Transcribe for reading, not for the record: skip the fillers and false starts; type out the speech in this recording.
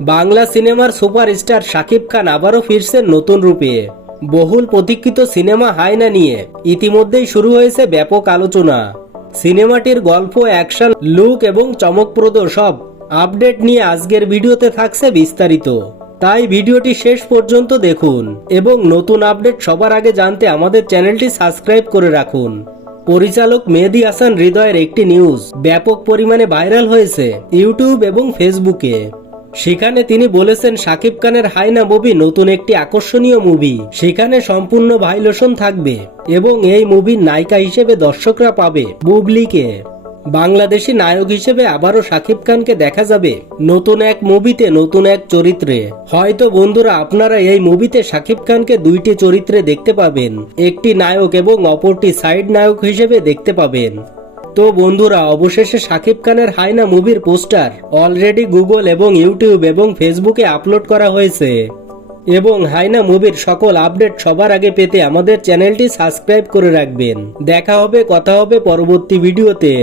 বাংলা সিনেমার সুপারস্টার শাকিব খান আবারও ফিরছেন নতুন রূপে। বহুল প্রতীক্ষিত সিনেমা হায়না নিয়ে ইতিমধ্যেই শুরু হয়েছে ব্যাপক আলোচনা। সিনেমাটির গল্প, অ্যাকশন, লুক এবং চমকপ্রদ সব আপডেট নিয়ে আজকের ভিডিওতে থাকছে বিস্তারিত। তাই ভিডিওটি শেষ পর্যন্ত দেখুন এবং নতুন আপডেট সবার আগে জানতে আমাদের চ্যানেলটি সাবস্ক্রাইব করে রাখুন। পরিচালক মেহেদী হাসান হৃদয়ের একটি নিউজ ব্যাপক পরিমাণে ভাইরাল হয়েছে ইউটিউব এবং ফেসবুকে। সেখানে তিনি বলেছেন শাকিব খানের হায়না মুভি নতুন একটি আকর্ষণীয় মুভি। সেখানে সম্পূর্ণ ভাইলেশন থাকবে এবং এই মুভির নায়িকা হিসেবে দর্শকরা পাবে বুবলিকে। বাংলাদেশি নায়ক হিসেবে আবারও শাকিব খানকে দেখা যাবে নতুন এক মুভিতে, নতুন এক চরিত্রে। হয়তো বন্ধুরা আপনারা এই মুভিতে শাকিব খানকে দুইটি চরিত্রে দেখতে পাবেন, একটি নায়ক এবং অপরটি সাইড নায়ক হিসেবে দেখতে পাবেন। তো বন্ধুরা, অবশেষে শাকিব খানের হায়না মুভির পোস্টার অলরেডি গুগল এবং ইউটিউব এবং ফেসবুকে আপলোড করা হয়েছে এবং হায়না মুভির সকল আপডেট সবার আগে পেতে আমাদের চ্যানেলটি সাবস্ক্রাইব করে রাখবেন। দেখা হবে, কথা হবে পরবর্তী ভিডিওতে।